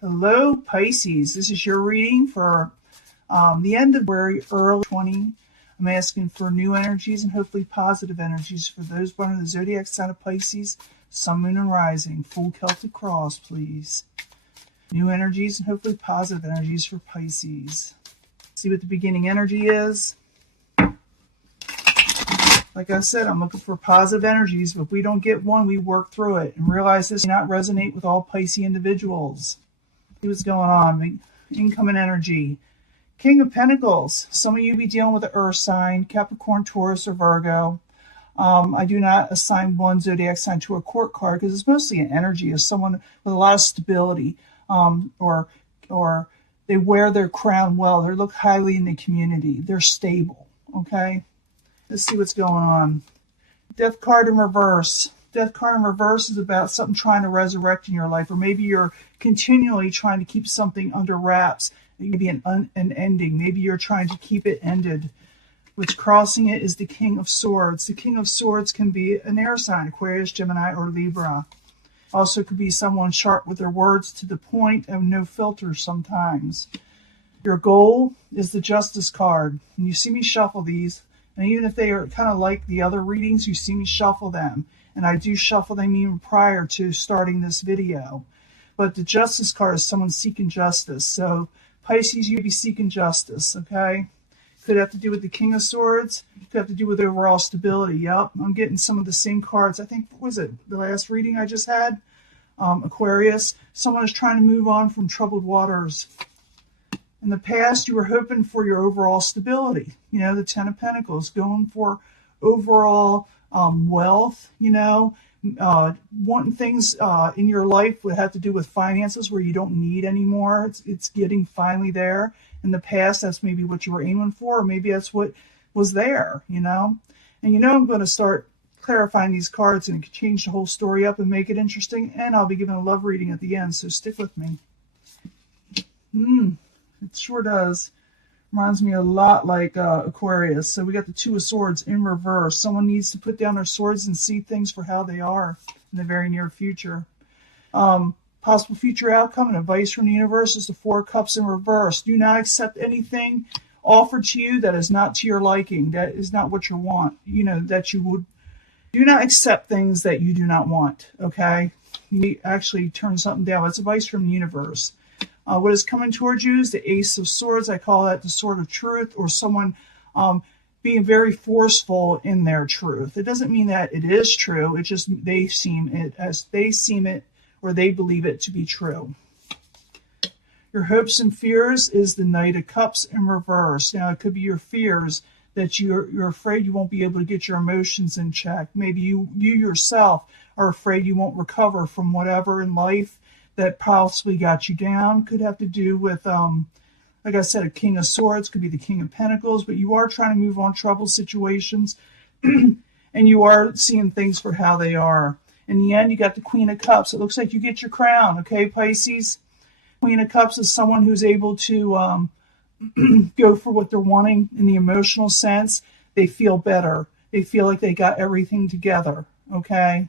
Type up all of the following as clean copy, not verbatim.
Hello, Pisces. This is your reading for the end of very early 20. I'm asking for new energies and hopefully positive energies for those born in the zodiac sign of Pisces, Sun, Moon, and Rising. Full Celtic cross, please. New energies and hopefully positive energies for Pisces. See what the beginning energy is. Like I said, I'm looking for positive energies, but if we don't get one, we work through it and realize this may not resonate with all Pisces individuals. See what's going on. Incoming energy. King of Pentacles. Some of you be dealing with the Earth sign, Capricorn, Taurus, or Virgo. I do not assign one zodiac sign to a court card because it's mostly an energy of someone with a lot of stability, or they wear their crown well. They look highly in the community. They're stable. Okay. Let's see what's going on. Death card in reverse. Death card in reverse is about something trying to resurrect in your life, or maybe you're continually trying to keep something under wraps. Maybe an ending. Maybe you're trying to keep it ended. What's crossing it is the King of Swords. The King of Swords can be an air sign, Aquarius, Gemini, or Libra. Also could be someone sharp with their words, to the point, and no filter sometimes. Your goal is the Justice card. And you see me shuffle these. And even if they are kind of like the other readings, you see me shuffle them. And I do shuffle them even prior to starting this video. But the Justice card is someone seeking justice. So Pisces, you'd be seeking justice, okay? Could have to do with the King of Swords. Could have to do with overall stability. Yep, I'm getting some of the same cards. I think, what was it, the last reading I just had? Aquarius. Someone is trying to move on from troubled waters. In the past, you were hoping for your overall stability. You know, the Ten of Pentacles, going for overall wealth, you know, wanting things in your life would have to do with finances where you don't need anymore. It's getting finally there. In the past, that's maybe what you were aiming for, or maybe that's what was there, you know. And you know I'm going to start clarifying these cards, and it could change the whole story up and make it interesting. And I'll be giving a love reading at the end, so stick with me. It sure does. Reminds me a lot like Aquarius. So we got the Two of Swords in reverse. Someone needs to put down their swords and see things for how they are in the very near future. Possible future outcome and advice from the universe is the Four of Cups in reverse. Do not accept anything offered to you that is not to your liking. That is not what you want. You know, that you would. Do not accept things that you do not want, okay? You actually turn something down. That's advice from the universe. What is coming towards you is the Ace of Swords. I call that the Sword of Truth, or someone being very forceful in their truth. It doesn't mean that it is true. It just they seem it, or they believe it to be true. Your hopes and fears is the Knight of Cups in reverse. Now, it could be your fears that you're afraid you won't be able to get your emotions in check. Maybe you yourself are afraid you won't recover from whatever in life that possibly got you down. Could have to do with, like I said, a King of Swords, could be the King of Pentacles, but you are trying to move on troubled situations, and you are seeing things for how they are. In the end, you got the Queen of Cups. It looks like you get your crown, okay, Pisces? Queen of Cups is someone who's able to go for what they're wanting in the emotional sense. They feel better. They feel like they got everything together, okay?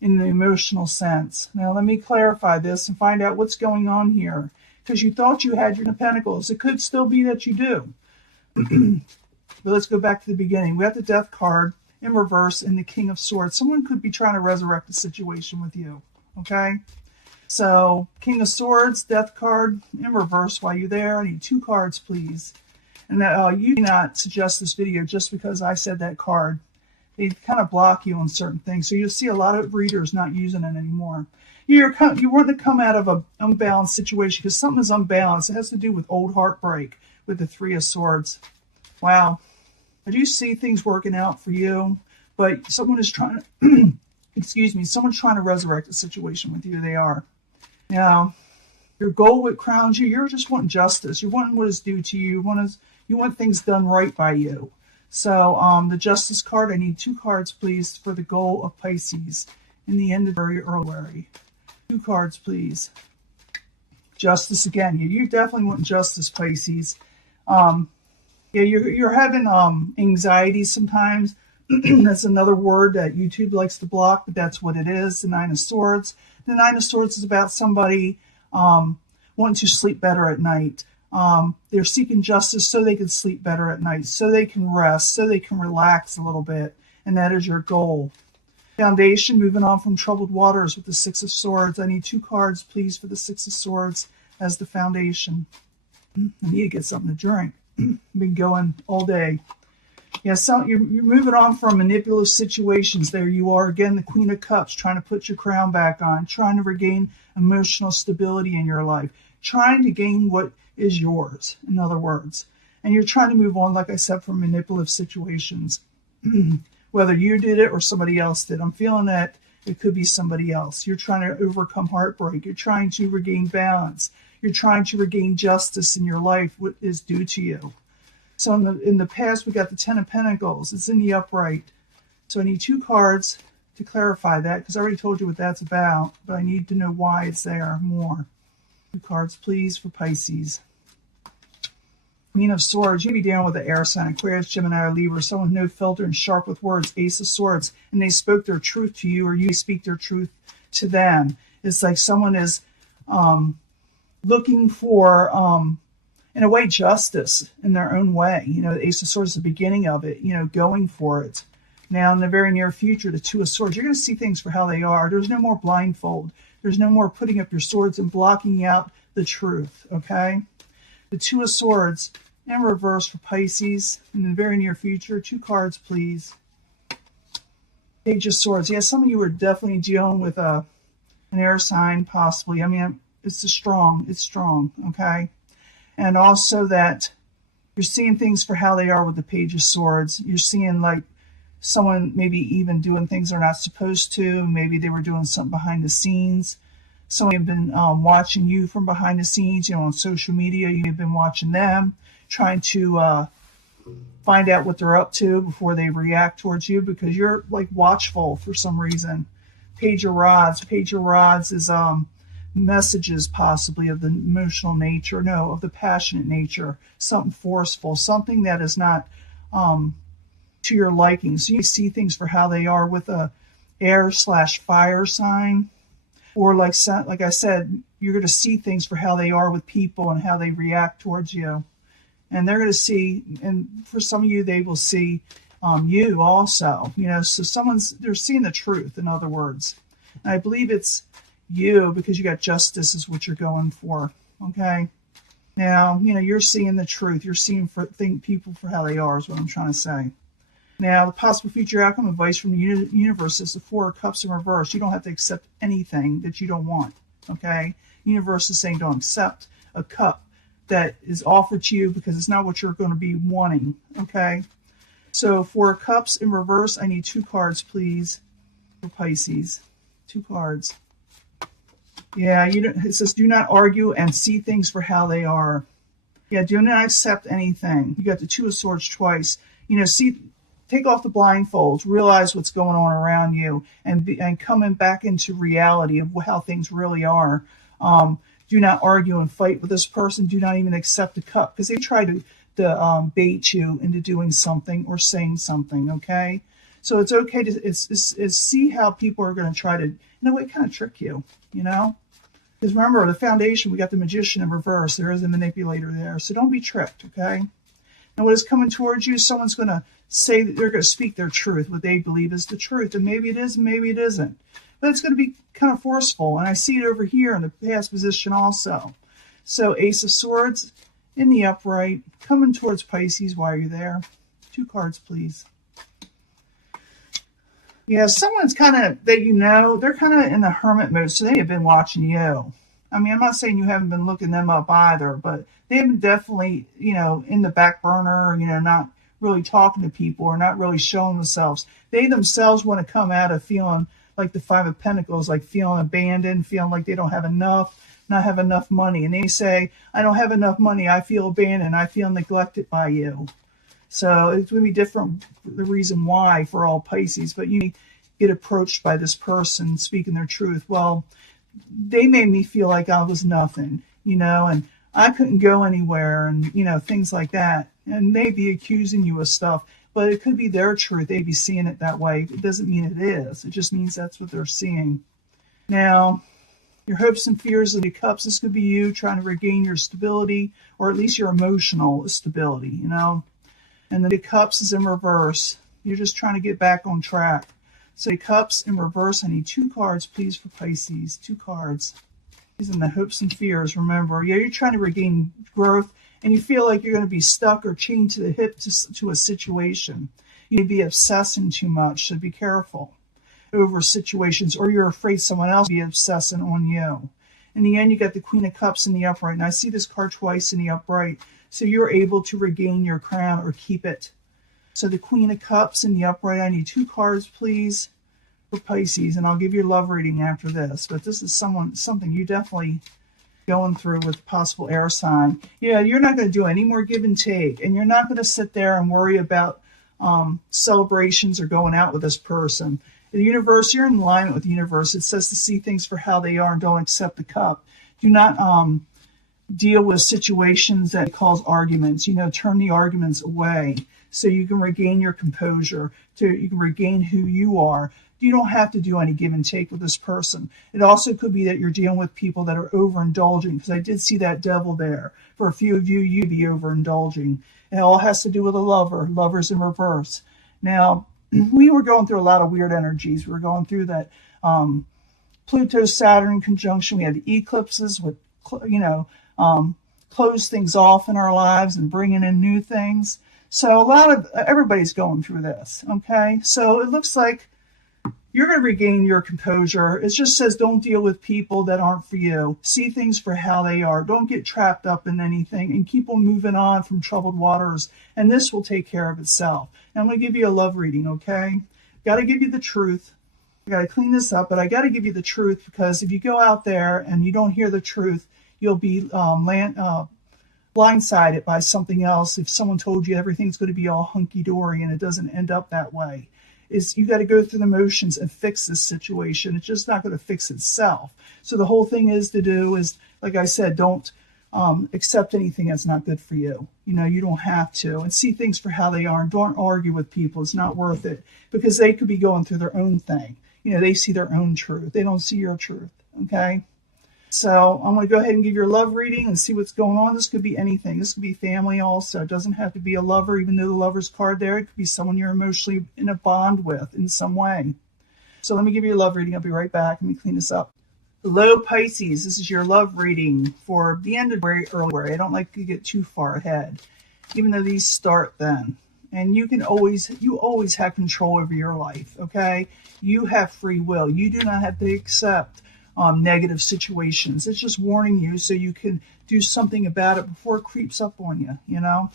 In the emotional sense. Now, let me clarify this and find out what's going on here. Because you thought you had your Pentacles. It could still be that you do. But let's go back to the beginning. We have the Death card in reverse and the King of Swords. Someone could be trying to resurrect the situation with you. Okay? So, King of Swords, Death card in reverse. While you're there, I need 2 cards, please. And you do not suggest this video just because I said that card. They kind of block you on certain things. So you'll see a lot of readers not using it anymore. You want to come out of an unbalanced situation because something is unbalanced. It has to do with old heartbreak with the Three of Swords. Wow. I do see things working out for you, but someone is trying to, someone's trying to resurrect the situation with you. They are. Now, your goal, what crowns you, you're just wanting justice. You're wanting what is due to you. You want things done right by you. So the Justice card, I need 2 cards, please, for the goal of Pisces in the end of very early. 2 cards, please. Justice again. You definitely want justice, Pisces. Yeah, you're having anxiety sometimes. That's another word that YouTube likes to block, but that's what it is, the Nine of Swords. The Nine of Swords is about somebody wanting to sleep better at night. They're seeking justice so they can sleep better at night, so they can rest, so they can relax a little bit. And that is your goal. Foundation, moving on from troubled waters with the Six of Swords. I need 2 cards, please, for the Six of Swords as the foundation. I need to get something to drink. Been going all day. Yeah, so you're moving on from manipulative situations. There you are again, the Queen of Cups, trying to put your crown back on, trying to regain emotional stability in your life, trying to gain what is yours, in other words. And you're trying to move on, like I said, from manipulative situations. Whether you did it or somebody else did. I'm feeling that it could be somebody else. You're trying to overcome heartbreak. You're trying to regain balance. You're trying to regain justice in your life, what is due to you. So in the past, we got the Ten of Pentacles. It's in the upright. So I need 2 cards to clarify that, because I already told you what that's about, but I need to know why it's there more. 2 cards, please, for Pisces. Queen of Swords, you be dealing with the air sign, Aquarius, Gemini, or Libra, someone with no filter and sharp with words. Ace of Swords, and they spoke their truth to you, or you speak their truth to them. It's like someone is looking for, in a way, justice in their own way. You know, the Ace of Swords is the beginning of it, you know, going for it. Now, in the very near future, the Two of Swords, you're going to see things for how they are. There's no more blindfold. There's no more putting up your swords and blocking out the truth, okay? The Two of Swords in reverse for Pisces in the very near future. 2 cards, please. Page of Swords. Yeah, some of you are definitely dealing with an air sign, possibly. I mean, it's strong, okay? And also that you're seeing things for how they are with the Page of Swords. You're seeing, like, someone maybe even doing things they're not supposed to. Maybe they were doing something behind the scenes. Some have been watching you from behind the scenes, you know, on social media. You've been watching them, trying to find out what they're up to before they react towards you, because you're, like, watchful for some reason. Page of Rods. Page of Rods is messages possibly of the emotional nature, no, of the passionate nature, something forceful, something that is not to your liking. So you see things for how they are with a air/fire sign, or like I said, you're going to see things for how they are with people and how they react towards you. And they're going to see, and for some of you, they will see you also, you know, so they're seeing the truth, in other words. And I believe it's you, because you got justice is what you're going for, okay? Now, you know, you're seeing the truth. You're seeing people for how they are is what I'm trying to say. Now, the possible future outcome advice from the universe is the 4 of Cups in reverse. You don't have to accept anything that you don't want, okay? The universe is saying don't accept a cup that is offered to you, because it's not what you're going to be wanting, okay? So 4 of Cups in reverse, I need 2 cards, please, for Pisces. 2 cards. Yeah, it says do not argue and see things for how they are. Yeah, do not accept anything. You got the 2 of Swords twice. You know, take off the blindfolds, realize what's going on around you, and coming back into reality of how things really are. Do not argue and fight with this person. Do not even accept a cup, because they try to bait you into doing something or saying something, okay? So it's okay to see how people are going to try to, in a way, kind of trick you, you know? Because remember, the foundation, we got the Magician in reverse. There is a manipulator there. So don't be tricked, okay? Now, what is coming towards you, someone's going to say that they're going to speak their truth, what they believe is the truth. And maybe it is, and maybe it isn't. But it's going to be kind of forceful. And I see it over here in the past position also. So Ace of Swords in the upright, coming towards Pisces while you're there. 2 cards, please. Yeah, someone's kind of, that you know, they're kind of in the hermit mode, so they have been watching you. I mean, I'm not saying you haven't been looking them up either, but they have been definitely, you know, in the back burner, you know, not really talking to people or not really showing themselves. They themselves want to come out of feeling like the 5 of Pentacles, like feeling abandoned, feeling like they don't have enough, not have enough money. And they say, I don't have enough money, I feel abandoned, I feel neglected by you. So it's going to be different, the reason why for all Pisces, but you get approached by this person speaking their truth. Well, they made me feel like I was nothing, you know, and I couldn't go anywhere, and, you know, things like that. And they'd be accusing you of stuff, but it could be their truth. They'd be seeing it that way. It doesn't mean it is. It just means that's what they're seeing. Now, Your hopes and fears of the cups. This could be you trying to regain your stability, or at least your emotional stability, you know. And the cups is in reverse. You're just trying to get back on track. So the cups in reverse. I need 2 cards, please, for Pisces. 2 cards. These are the hopes and fears. Remember, yeah, you're trying to regain growth, and you feel like you're going to be stuck or chained to the hip to a situation. You may be obsessing too much, so be careful over situations, or you're afraid someone else will be obsessing on you. In the end, you got the Queen of Cups in the upright, and I see this card twice in the upright, so you're able to regain your crown or keep it. So the Queen of Cups in the upright, I need 2 cards, please, for Pisces, and I'll give you a love reading after this. But this is something you definitely going through with possible air sign. Yeah, you're not going to do any more give and take, and you're not going to sit there and worry about celebrations or going out with this person. The universe, you're in alignment with the universe. It says to see things for how they are and don't accept the cup. Do not deal with situations that cause arguments. You know, turn the arguments away so you can regain your composure, you can regain who you are. You don't have to do any give and take with this person. It also could be that you're dealing with people that are overindulging, because I did see that devil there. For a few of you, you'd be overindulging. It all has to do with a lover. Lovers in reverse. Now, we were going through a lot of weird energies. We were going through that Pluto-Saturn conjunction. We had the eclipses with, close things off in our lives and bringing in new things. So everybody's going through this, okay? So it looks like you're going to regain your composure. It just says don't deal with people that aren't for you. See things for how they are. Don't get trapped up in anything, and keep on moving on from troubled waters. And this will take care of itself. Now, I'm going to give you a love reading, okay? Got to give you the truth. I got to clean this up, but I got to give you the truth, because if you go out there and you don't hear the truth, you'll be blindsided by something else. If someone told you everything's going to be all hunky-dory and it doesn't end up that way. You got to go through the motions and fix this situation. It's just not going to fix itself. So the whole thing is, like I said, don't accept anything that's not good for you. You know, you don't have to. And see things for how they are, and don't argue with people. It's not worth it, because they could be going through their own thing. You know, they see their own truth. They don't see your truth, okay? So I'm going to go ahead and give your love reading and see what's going on. This could be anything. This could be family also. It doesn't have to be a lover, even though the lover's card there. It could be someone you're emotionally in a bond with in some way. So let me give you a love reading. I'll be right back. Let me clean this up. Hello, Pisces. This is your love reading for the end of very early. I don't like to get too far ahead, even though these start then. And you always have control over your life, okay? You have free will. You do not have to accept negative situations. It's just warning you so you can do something about it before it creeps up on you, you know?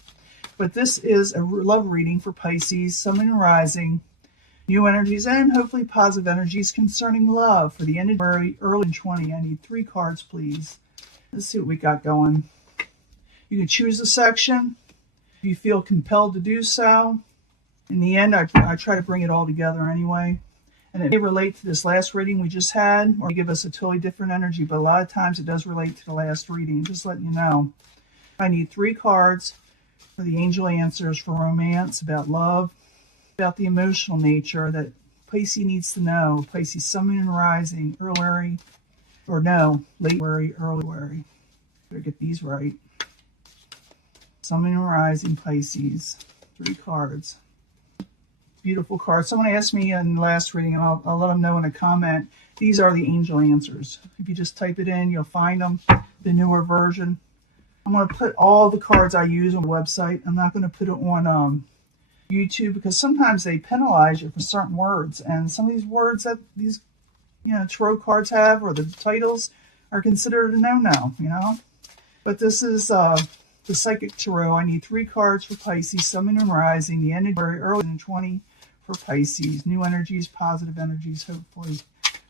But this is a love reading for Pisces, Sun and Rising, new energies, and hopefully positive energies concerning love for the end of January, early in 20. I need 3 cards, please. Let's see what we got going. You can choose a section if you feel compelled to do so. In the end, I try to bring it all together anyway. And it may relate to this last reading we just had, or give us a totally different energy, but a lot of times it does relate to the last reading. Just letting you know. I need 3 cards for the angel answers for romance, about love, about the emotional nature that Pisces needs to know. Pisces, Sun and Rising, late January, early January. Better get these right. Sun and Rising, Pisces, 3 cards. Beautiful card. Someone asked me in the last reading, and I'll let them know in a comment, these are the angel answers. If you just type it in, you'll find them, the newer version. I'm going to put all the cards I use on the website. I'm not going to put it on YouTube, because sometimes they penalize you for certain words, and some of these words that these tarot cards have, or the titles, are considered a no-no, But this is the Psychic Tarot. I need 3 cards for Pisces, Sun and Rising, the end of January, early in 20 for Pisces. New energies, positive energies, hopefully,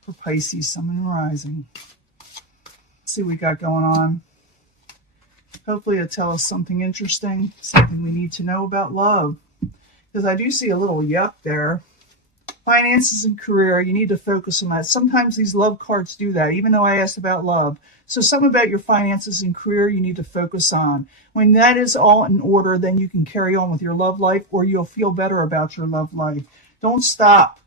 for Pisces, Sun and Rising. Let's see what we got going on. Hopefully it'll tell us something interesting, something we need to know about love. Because I do see a little yuck there. Finances and career, you need to focus on that. Sometimes these love cards do that, even though I asked about love. So something about your finances and career you need to focus on. When that is all in order, then you can carry on with your love life, or you'll feel better about your love life. Don't stop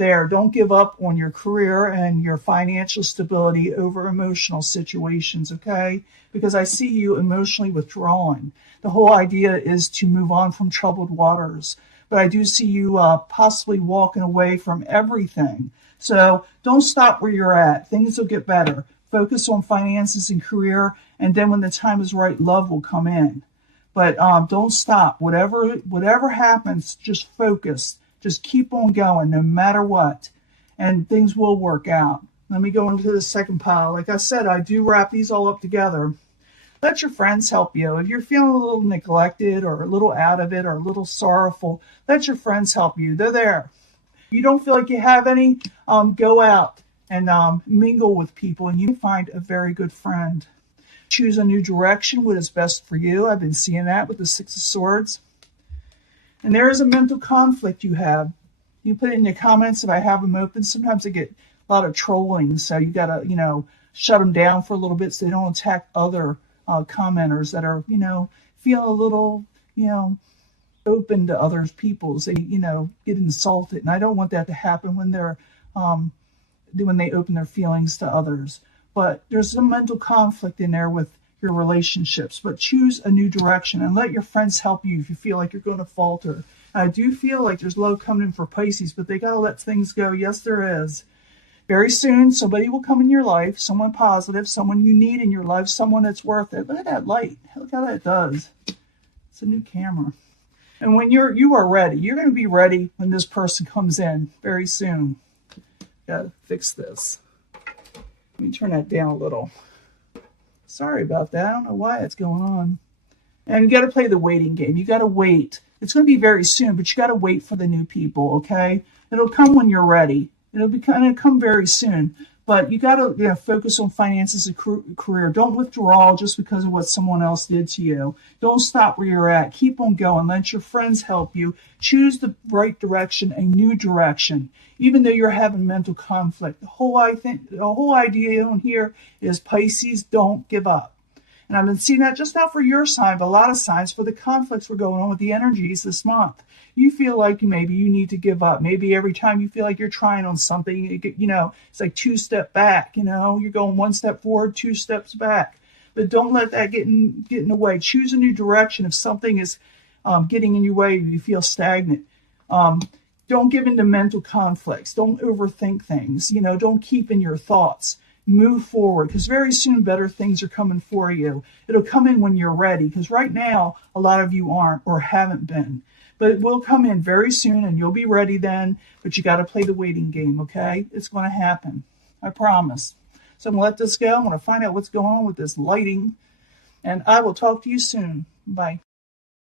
there. Don't give up on your career and your financial stability over emotional situations, okay? Because I see you emotionally withdrawing. The whole idea is to move on from troubled waters. But I do see you possibly walking away from everything. So don't stop where you're at. Things will get better. Focus on finances and career, and then when the time is right, love will come in. But don't stop. Whatever happens, just focus. Just keep on going no matter what, and things will work out. Let me go into the second pile. Like I said, I do wrap these all up together. Let your friends help you. If you're feeling a little neglected or a little out of it or a little sorrowful, let your friends help you. They're there. You don't feel like you have any, go out and mingle with people, and you find a very good friend. Choose a new direction, what is best for you. I've been seeing that with the Six of Swords. And there is a mental conflict you have. You put it in the comments if I have them open. Sometimes I get a lot of trolling, so you got to, shut them down for a little bit so they don't attack other commenters that are, feel a little, open to other people's. They, get insulted. And I don't want that to happen when they're, when they open their feelings to others. But there's some mental conflict in there with your relationships. But choose a new direction and let your friends help you if you feel like you're going to falter. I do feel like there's love coming in for Pisces, but they got to let things go. Yes, there is. Very soon, somebody will come in your life, someone positive, someone you need in your life, someone that's worth it. Look at that light. Look how that does. It's a new camera. And when you are ready, you're going to be ready when this person comes in very soon. Got to fix this. Let me turn that down a little. Sorry about that. I don't know why it's going on. And you got to play the waiting game. You got to wait. It's going to be very soon, but you got to wait for the new people, okay? It'll come when you're ready. It'll be kind of come very soon, but you got to focus on finances and career. Don't withdraw just because of what someone else did to you. Don't stop where you're at. Keep on going. Let your friends help you. Choose the right direction, a new direction, even though you're having mental conflict. The whole idea on here is Pisces, don't give up. And I've been seeing that just not for your sign, but a lot of signs for the conflicts we're going on with the energies this month. You feel like maybe you need to give up. Maybe every time you feel like you're trying on something, it's like 2 steps back. You're going 1 step forward, 2 steps back. But don't let that get in the way. Choose a new direction. If something is getting in your way, you feel stagnant. Don't give in to mental conflicts. Don't overthink things. Don't keep in your thoughts. Move forward, because very soon better things are coming for you. It'll come in when you're ready, because right now a lot of you aren't or haven't been. But it will come in very soon, and you'll be ready then. But you got to play the waiting game, okay? It's going to happen. I promise. So I'm going to let this go. I'm going to find out what's going on with this lighting. And I will talk to you soon. Bye.